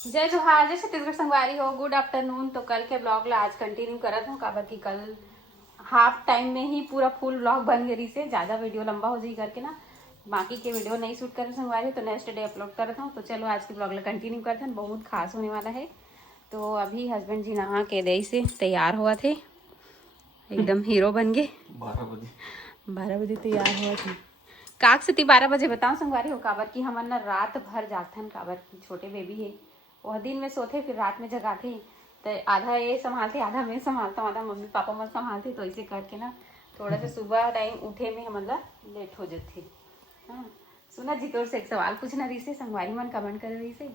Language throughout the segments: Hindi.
जय जोहार, जय छत्तीसगढ़ संगवारी हो। Good afternoon. तो कल के ब्लॉग ला आज कंटिन्यू करत हूँ काबर की कल हाफ टाइम में ही पूरा फुल ब्लॉग बन गई से ज्यादा वीडियो लंबा हो जाए करके ना बाकी के वीडियो नहीं शूट कर संगवारी तो नेक्स्ट डे अपलोड करता हूँ। तो चलो आज के ब्लॉग ला कंटिन्यू करते हैं, बहुत खास होने वाला है। तो अभी हस्बैंड जी नहा के दही से तैयार हुआ थे, एकदम हीरो बन गए। 12 बजे तैयार हुआ थे। काक से 12 बजे बताओ संगवारी हो काबर की हमन ना रात भर जागथन काबर की छोटे बेबी है। वह दिन में सोते फिर रात में जगाते तो आधा ये संभालते आधा मैं संभालता हूँ, आधा मम्मी पापा मत संभालते। तो ऐसे करके ना थोड़ा सा सुबह टाइम उठे में मतलब लेट हो जाते। हाँ सुना जी, तोर से एक सवाल पूछना रही से संगवारी मन कमेंट कर रही से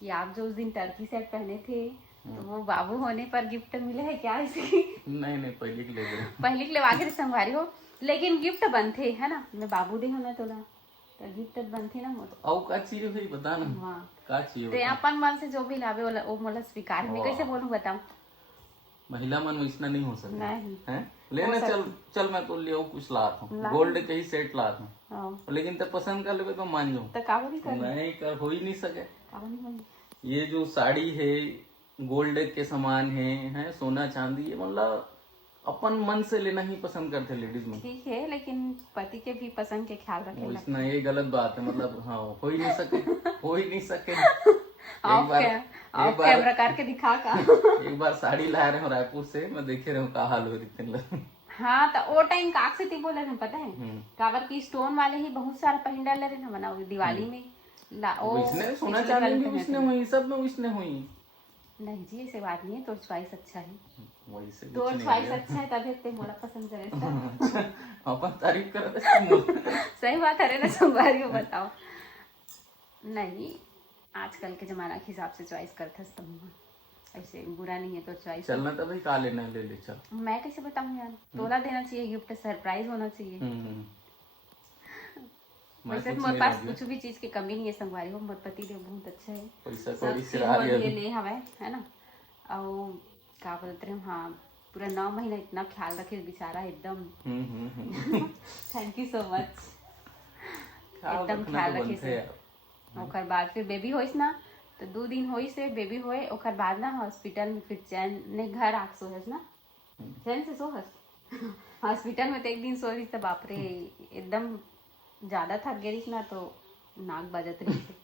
कि आप जो उस दिन टर्की सेट पहने थे तो वो बाबू होने पर गिफ्ट मिले है क्या इसे? नहीं पहले के ले पहले के लगा के संगवारी हो लेकिन गिफ्ट बनते है ना, मैं बाबू दे होना तोला तो गिफ्ट बनते ना मोर। और का चीज भाई बता ना। हाँ का चीज तो अपन मन से जो भी लावे वो मतलब स्वीकार मैं कैसे बोलूं बताऊं। महिला मन वैसना नहीं हो सकता नहीं है। लेना चल मैं तो ले आऊं, कुछ लाता हूँ, गोल्ड के ही सेट लाता हूँ, लेकिन तब पसंद कर लेवे तो मान जाऊँ। तो काबर नहीं कर नहीं कर हो ही नहीं सके। काबर नहीं बनी? ये जो साड़ी है गोल्ड के समान है सोना चांदी है, मतलब अपन मन से लेना ही पसंद करते लेडीज में। ठीक है लेकिन पति के भी पसंद के ख्याल रखे इसना ये गलत बात है, मतलब हाँ हो ही नहीं सके, हो ही नहीं सके। एक कैमरा करके दिखा का। एक बार साड़ी ला रहे हो रायपुर से, मैं देखे रहे हूँ का हाल हो रही। हाँ तो वो टाइम काक से ती बोले थे पता है काबर की स्टोन वाले ही बहुत सारा पहन डाले रहे ना बना दिवाली में इसने सोना चांदी भी उसने हुई, सब में उसने हुई। नहीं जी ऐसे बात नहीं है, तोर चॉइस अच्छा है, वैसे तोर चॉइस अच्छा है तभी ते मोला पसंद करे। अपन तारीफ कर सही बात है ना संगवारी हो बताओ। नहीं आजकल के जमाना के हिसाब से चॉइस करते सब, ऐसे बुरा नहीं है तो चॉइस। चलना तो भाई का लेना ले ले चल। मैं कैसे बताऊं यार, तोला देना चाहिए गिफ्ट, सरप्राइज होना चाहिए। वैसे तो मेरे पास कुछ भी चीज की कमी नहीं है संगवारी हो, मेरे पति देव बहुत अच्छा है, पैसा सब कौड़ी चीज से आ मोर लिए गया ले हवे है ना। और क्या बोलते हैं हाँ पूरा 9 महीना इतना ख्याल रखे बेचारा एकदम। Thank you so much. एकदम ख्याल रखे से ओकर बाद फिर बेबी होइस ना तो 2 दिन होइस से बेबी होए ओकर बाद ना हॉस्पिटल में फिर चैन ने घर आके सोहस ना, चैन से सोहस। हॉस्पिटल में तो एक दिन सो रही तो बाप रे एकदम ज्यादा थक गई ना तो नाक बजत रही थी।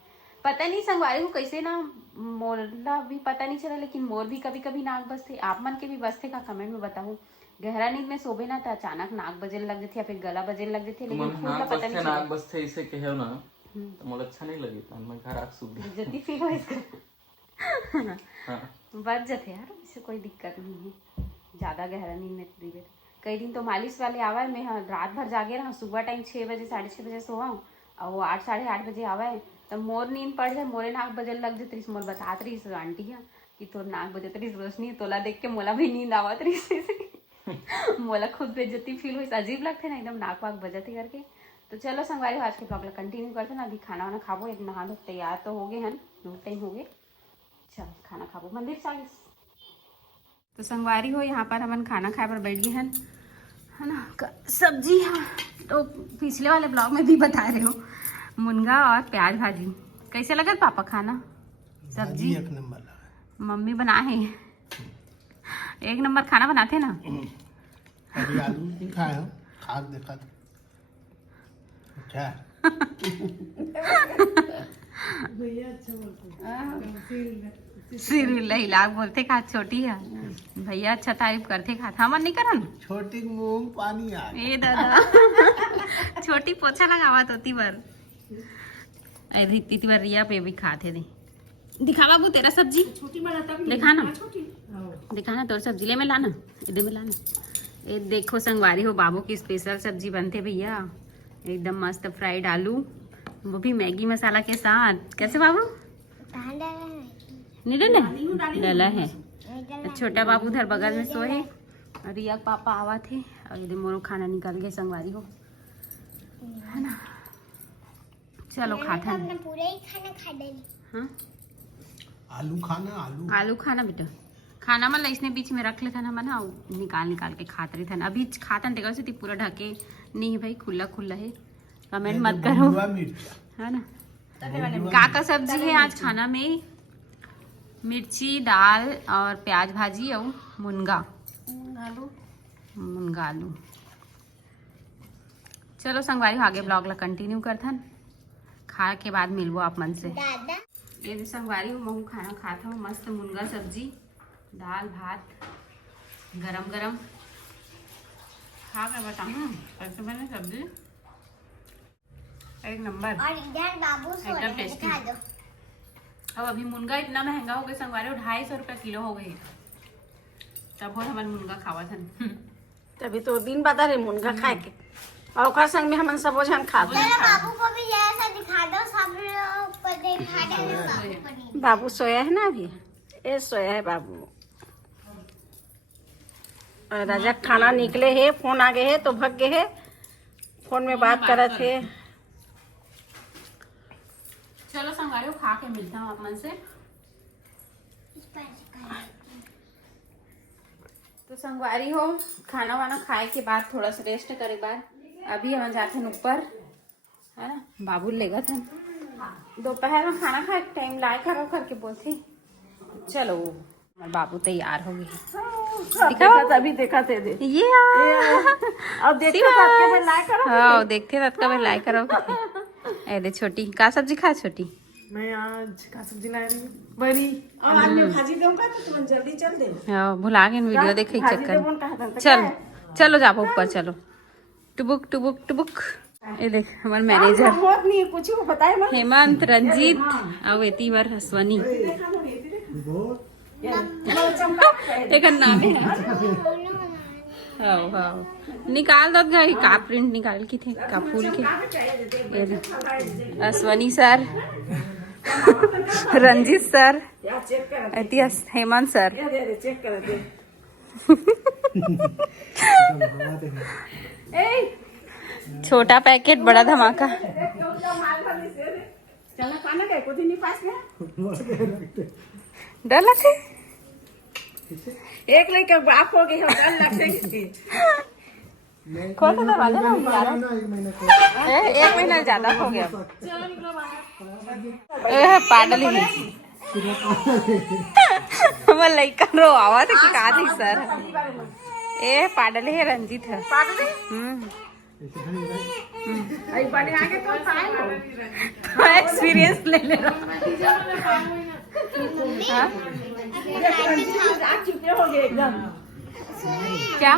पता नहीं संगवारी को कैसे ना मोरला भी पता नहीं चला लेकिन मोर भी कभी कभी नाक बजते। आप मन के भी बजते का कमेंट में बताओ। गहरा नींद में सोबे ना तो अचानक नाक बजने लग जाती या फिर गला बजने लग जाती लेकिन खुद का पता नहीं चला। नाक बजते इसे कहो ना तो मुझे अच्छा नहीं लगी तो मैं घर आके सूख गई जल्दी फील हो इसका। बच जाते यार, इससे कोई दिक्कत नहीं है ज्यादा गहरा नींद में दिवे। कई दिन तो मालिश वाले आवा है, मैं रात भर जागे रहा, सुबह टाइम 6 बजे 6:30 बजे सोवा और वो 8 साढ़े 8 बजे आवा है तो मोर नींद पड़ जाए, मोरे नाक बजल लग जाती। मोर बतात रही आंटी कि तोर नाक बजत रही रोशनी तोला देख के मोला भी नींद आवत रही। मोला खुद बेइज्जती फील हुई, अजीब लगते ना एकदम नाक वाक बजती करके। तो चलो संगवारी आज के ब्लॉग कंटिन्यू करते ना। अभी खाना वाना खाबो, एक नहा धो तैयार तो हो गए हैं, 2 टाइम हो गए। चल खाना खाबो मंदिर चालीस। तो संगवारी हो यहाँ पर हमन खाना खाए पर बैठ गए हैं है ना। सब्जी है तो पिछले वाले ब्लॉग में भी बता रहे हो मुनगा और प्याज भाजी। कैसे लगा पापा खाना? सब्जी एक नंबर लगा, मम्मी बनाए एक नंबर खाना बनाते ना। अभी आलू नहीं खाए हो, खा के देखा था क्या। सीरियल हिला बोलते खा छोटी है भैया अच्छा तारीफ करते खा था मन नहीं करन। छोटी के मुंह में पानी आ गया। ए दादा छोटी पोछा लगावत होती बर इतनी बार रिया पे भी खाते थे। दिखा बाबू तेरा सब्जी दिखाना तोर सब्जी ले में लाना इधर में लाना। ये देखो संगवारी हो बाबू की स्पेशल सब्जी बनते भैया, एकदम मस्त फ्राइड आलू, वो भी मैगी मसाला के साथ। कैसे बाबू? नहीं डाला है। छोटा बाबू उधर बगल में सोए और रिया पापा आवा थे और इधर मोरो खाना निकाल गए संगवारी हो है ना। चलो खाता है पूरा ही खाना खा डाली। हाँ आलू खाना बेटा खाना मतलब इसने बीच में रख लेता ना मना निकाल के खाते रहे था। अभी खाता देखा से पूरा ढके नहीं है भाई, खुला खुला है। कमेंट मत करो है ना। का सब्जी है आज खाना में? मिर्ची दाल और प्याज भाजी और मुनगा आलू। चलो संगवारी आगे ब्लॉग ला कंटिन्यू करथन, खा के बाद मिलबो आप मन से। ये संगवारी महू खाना खाता हूँ, मस्त मुनगा सब्जी दाल भात गरम गरम खा कर बताऊँ कैसे बने सब्जी, एक नंबर और इधर बाबू एकदम टेस्टी। दिखा दो। अब अभी मुनगा इतना महंगा हो गया संगवारी, 250 रुपया किलो हो गई, तब और हमारे मुनगा खावा था। तभी तो दिन बता रहे मुनगा खाए के, और ओकर संग में हमन सब जन खाते। चलो बाबू को भी जैसा दिखा दो, सब लोग को दिखा दो बाबू को नहीं। बाबू सोया है ना अभी, ये सोया है बाबू। और राजा खाना निकले है, फोन आ गए है तो भग गए है, फोन में बात करे थे। चलो संगवारी खा के मिलता हूँ आप मन से। तो संगवारी हो खाना वाना खाए के बाद थोड़ा सा रेस्ट करे बाद अभी हम जाते हैं ऊपर, है ना, बाबू लेगा था दोपहर में खाना खाए टाइम लाए करो करके बोलते। चलो हमारे बाबू तैयार हो गए, देखा अभी देखा थे दे ये अब देखो आपके में लाइक करो। हाँ देखते रत का लाइक करो। अरे छोटी का सब्जी खा छोटी, मैं आज का सब्जी ला रही हूँ बड़ी, और आज मैं भाजी दूंगा तो तुम जल्दी चल दे। हाँ भुला गए वीडियो देखे चक्कर। चल चलो जाओ ऊपर चलो, टुबुक टुबुक टुबुक। ये देख हमारे मैनेजर नहीं कुछ बताए मत। हेमंत रंजीत और एती बार हसवानी एक नाम है। हाँ हाँ निकाल दो गई का प्रिंट निकाल की थे का फूल के। Ashwani sir Ranjit sir Hemant sir. Check कर दे। छोटा पैकेट बड़ा धमाका। चला पाना गए कुछ नहीं पास में डर लगते एक लड़का बाप हो गई, डर लगते कौन सा दरवाजा ना एक महीना ज्यादा हो गया। पागल ही हमार लड़का रो आवा था कि का थी सर। ए पागल है रंजीत है। एक्सपीरियंस ले ले हो गए एकदम क्या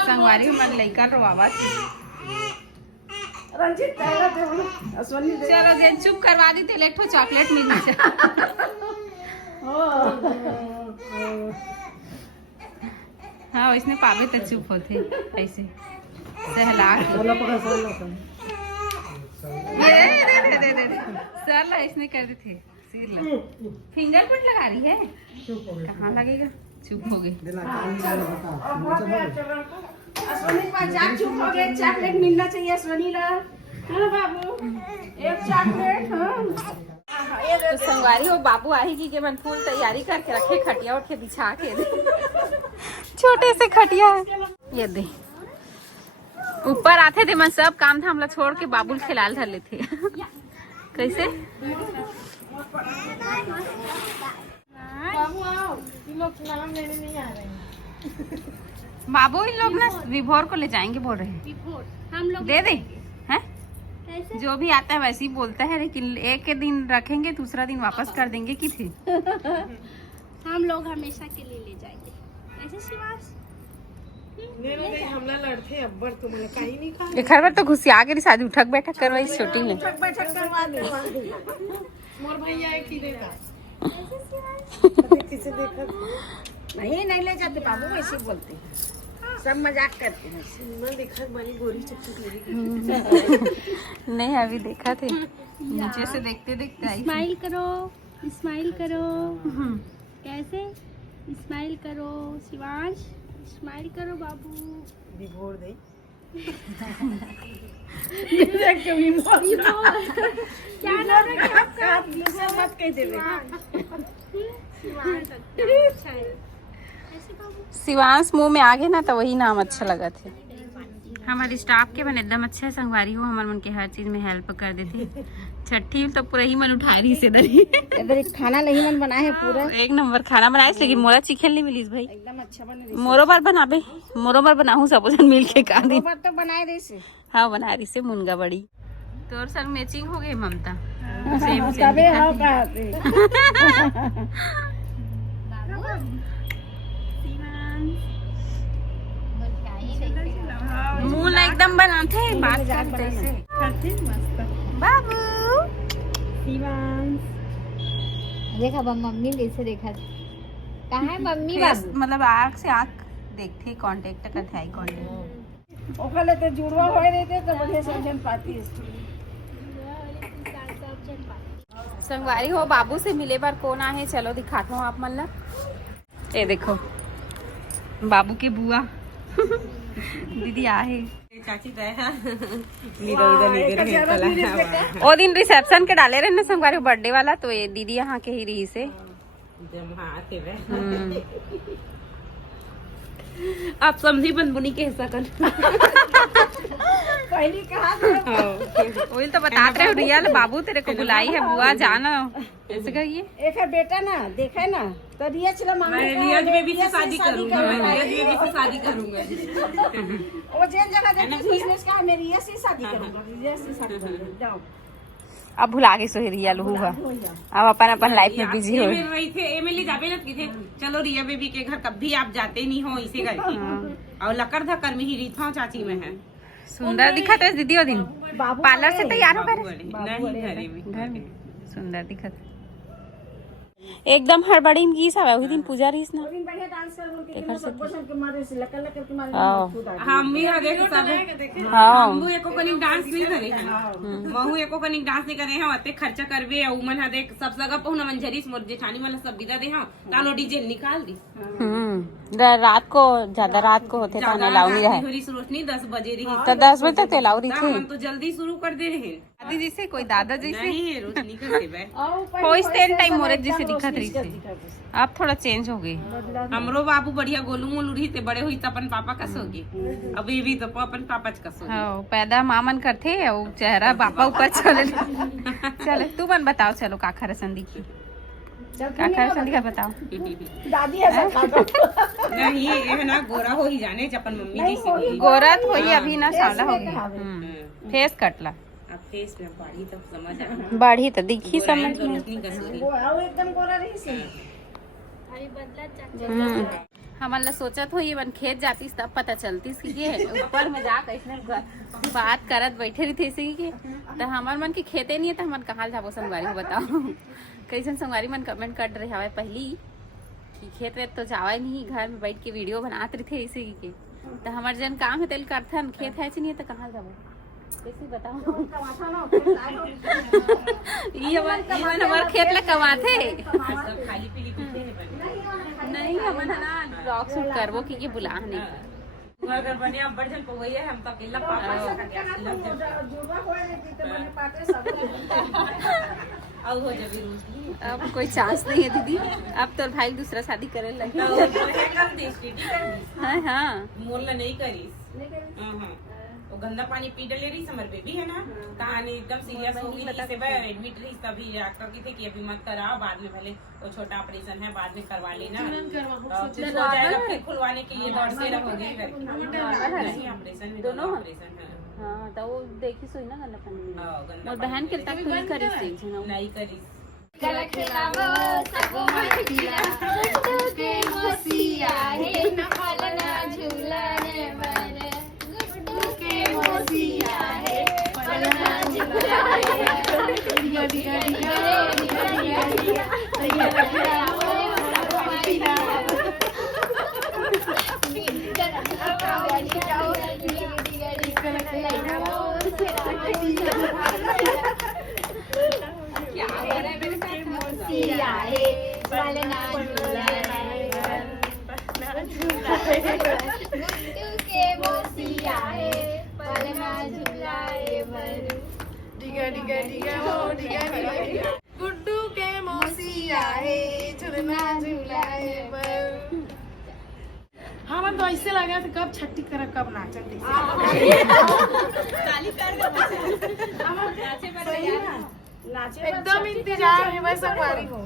संगवारी हमारे लड़का रो आवा थी। रंजीत चलो जे चुप करवा दी तेल एक ठो चॉकलेट मिली से। हाँ इसने पावे तो चुप होते ऐसे सहला सर ला इसने कर दी थे सिर ला फिंगरप्रिंट लगा रही है, कहाँ लगेगा, चुप हो गई। चुप हो गए, चॉकलेट मिलना चाहिए सोनी ला, है ना बाबू, एक चॉकलेट। तो संगवारी हो बाबू आई की मन फूल तैयारी करके रखे, खटिया उठ के बिछा के दे छोटे से खटिया है ये दे। ऊपर आते थे मन सब काम था हमला छोड़ के बाबुल खिलाल धर लेते कैसे। बाबू इन लोग ना विभोर को ले जाएंगे बोल रहे हैं, हम लोग दे दे हैं जो भी आता है वैसे ही बोलता है, लेकिन एक के दिन रखेंगे दूसरा दिन वापस कर देंगे कि थी। हम लोग हमेशा के लिए ले जाएंगे ऐसे शिवास। हमला लड़ते अब्बर तुम कहीं नहीं खा एक हर बार तो घुसिया के शादी उठक बैठक करवाई छोटी ने। बैठक करवा दे मोर भैया की देगा किसे देखा नहीं ले जाते बाबू, वैसे बोलते हैं सब मजाक करते हैं। मैं देखा बड़ी गोरी चुप लगी नहीं अभी देखा थे नीचे से देखते देखते आई। स्माइल करो, स्माइल करो, कैसे स्माइल करो शिवांश, स्माइल करो बाबू। विभोर दे क्या नाम है आपका? मत कह दे शिवांश मुंह में आ गए ना तो वही नाम अच्छा लगा थे। हमारे स्टाफ के बन एकदम अच्छे संगवारी हो, हमारे मन के हर चीज में हेल्प कर देते। छठी तो पूरा ही मन उठा रही से दरी इधर खाना नहीं मन बना है पूरा एक नंबर खाना बनाए लेकिन मोरा चिकन नहीं मिली भाई एकदम अच्छा बन रही मोरो बार बनाबे मोरो बार बनाहू सब जन मिल के का दिन बार तो बनाए रही से हाँ बना रही से मुनगा बड़ी तोर संग मैचिंग हो गई ममता सेम तबे हां कहते मुंह एकदम बनाते बात करते हैं बाबू देखा मम्मी जैसे देखा कहाँ है मम्मी बाबू मतलब आँख से आँख देखते कांटेक्ट करते आई कांटेक्ट ओकले तो जुड़वा होए रहते तो बढ़िया समझन पाती संगवारी हो बाबू से मिले बार कौन आहे चलो दिखाता हूँ आप मन ला ये देखो बाबू के बुआ दीदी आहे चाची दया ओ दिन रिसेप्शन के डाले रहे ना संगवारी बर्थडे वाला तो ये दीदी यहाँ के ही रही से आप समझी बनबुनी के हिस्सा कर पहली कहा वही तो बताते रहे रियल बाबू तेरे को बुलाई है बुआ जाना ऐसे कहिए एक है बेटा ना देखा ना तो रिया चला मांगे रियाज बेबी से शादी करूंगा रियाज बेबी से शादी करूंगा वो जेन जगह देखा बिजनेस का मैं रिया से शादी करूंगा रिया से शादी करूंगा जाओ अब भुला के सो रिया लहू है अब अपन अपन लाइफ में बिजी हो ये वही थे एमएलए जाबे ना की थे चलो रिया बेबी के घर कभी आप जाते नहीं हो इसे करके और लकर धकर में ही रीथा चाची में है सुंदर दिखा था दीदी वो दिन पार्लर से तैयार हो गए नहीं घरे में घर में सुंदर दिखत एकदम हड़बड़ी में गीस आवे उस दिन पूजा रहीस ना बढ़िया डांस कर बोल के सब पोषण के मारे से लकल लकल के मारे हाँ हम भी देख सब हाँ महू एको कनिक डांस नहीं करे हैं महू एको कनिक डांस नहीं करे हैं अते खर्चा करबे उमन हा देख सब जगह पहुना मंजरी मोर जेठानी वाला सब विदा दे हां तालो डीजे निकाल दी रात को ज्यादा रात को होते था लाउनी है थोड़ी रोशनी 10 बजे रही तो 10 बजे तक लाउरी थी हम तो जल्दी शुरू कर दे रहे हैं दादी जैसे कोई दादा जैसे नहीं रोशनी करते बे कोई स्टैंड टाइम मोरे जैसे दिखत रही थी अब थोड़ा चेंज हो गई हमरो बाबू बढ़िया गोलू मोलू रही थे बड़े हुई तो अपन पापा कसोगे अब ये भी तो अपन पापा कसोगे हाँ पैदा मामन करते और चेहरा पापा ऊपर चले चले तू मन बताओ चलो काखा रसन दिखी काखा रसन दिखा बताओ दादी ऐसा नहीं ये है ना गोरा हो ही जाने अपन मम्मी जैसी होगी गोरा तो वही अभी ना साला हो गई फेस कटला अब फेस में बाड़ी तो समझ आ बढ़ी तो दिखी समझ तो में रोशनी कसोगी वो एकदम गोरा रही से हमन ला सोचत हो ये बन खेत जाती तब पता चलती कि ऊपर में जा कैसे बात करत बैठे रही थे कि तो हमार मन के खेते नहीं है तो हमन कहाँ जाबो संगवारी हो बताओ कैसन संगवारी मन कमेंट कर रहे हवे पहली कि खेत वेत तो जावा नहीं घर में बैठ के वीडियो बनाते रही थे इसे के तो हमार जन काम है तेल करथन खेत है नहीं है तो कहाँ जाबो कैसे बताओ ये हमार खेत ला कमाथे सब खाली पीली पीते हैं नहीं हमन ना ब्लॉग शूट करबो कि बुला नहीं अगर बने हम बढ़न पवई है हम तो अकेला पापा जुड़वा होए रहती तो मैंने पाते सब और हो जबी रोशनी अब कोई चांस नहीं है दीदी अब तो भाई दूसरा शादी करे लगे तो कर दे स्टेटी कर दी हाँ हाँ मोल नहीं करी हां वो गंदा पानी पी डले रही समर बेबी है ना कहानी एकदम सीरियस हो गई इसे वह एडमिट रही तभी डॉक्टर की थे कि अभी मत कराओ बाद में भले वो छोटा ऑपरेशन है बाद में करवा लेना कुछ हो जाएगा फिर खुलवाने के लिए दौड़ से रहोगे नहीं ऑपरेशन में दोनों ऑपरेशन है हाँ तो वो देखी सोई ना गंदा पानी में हां गंदा और बहन के तक खुली करी थी झनो नहीं करी गुड्डू के मौसिया है झुलना झुलाए पर हाँ तो ऐसे लगा था कब छठी कर कब नाचत एकदम इंतजार है मैं संगवारी हूँ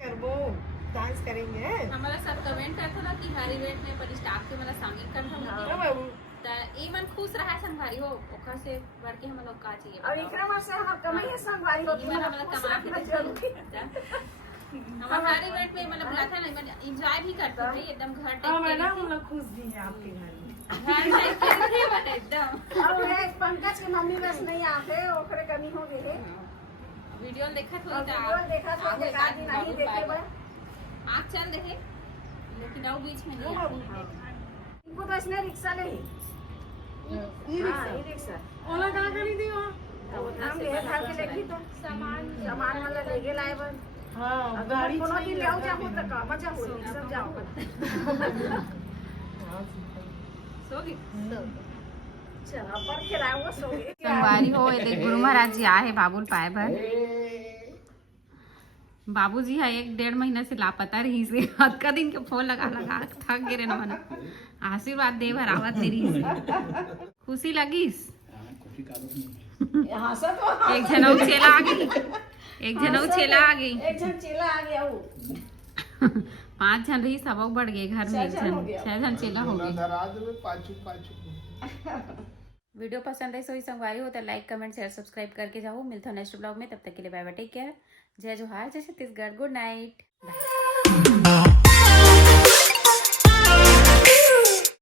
करबो डांस करेंगे हमारा सब कमेंट करता था कि हर इवेंट में पर स्टाफ के मतलब शामिल करता हाँ था बाबू त ईमन खुश रहा संगवारी हो ओखा से बढ़ के हम लोग का चाहिए और इकरा से हम कमाई संगवारी हो ईमन हम लोग कमा के देते हम हर इवेंट में मतलब बुलाता ना ईमन एंजॉय भी करते थे एकदम घर हाँ टाइप मैडम हम लोग खुश भी हैं आपके घर में घर टाइप के थे बट एकदम अब ये पंकज के मम्मी बस नहीं आते ओकरे कमी हो गई है वीडियो देखत और होई वीडियो देखा था देखा दी नहीं देखे बा आँख चल देखे लेकिन अब बीच में नहीं आती इनको तो इसने रिक्शा ले ई रिक्शा ओला कहाँ करी दी वहाँ हम ले घर के लेगी तो सामान वाला ले के लाए बन हाँ गाड़ी कोनो दिन ले आओ जाओ तक मजा हो सब जाओ सोगी चलो पर खिलाऊंगा सो गए संगवारी हो ये देख गुरु महाराज जी आए बाबुल पाए भर बाबूजी है 1-1.5 महीना से लापता रही से हद का दिन के फोन लगा लगा थक गिरे न मन आशीर्वाद दे भर आवत तेरी खुशी लगिस यहाँ से तो एक जनऊ चेला आ गई एक जनऊ चेला आ गई एक जन चेला आ गया वो 5 जन रही सब बढ़ गए घर में 6 जन चेला हो गए धराज में पाछू वीडियो पसंद है सोई संगवारी हो तो लाइक कमेंट शेयर सब्सक्राइब करके जाओ मिलता हूँ नेक्स्ट ब्लॉग में तब तक के लिए बाय बाय टेक केयर जय जोहार जय छत्तीसगढ़ गुड नाइट बाय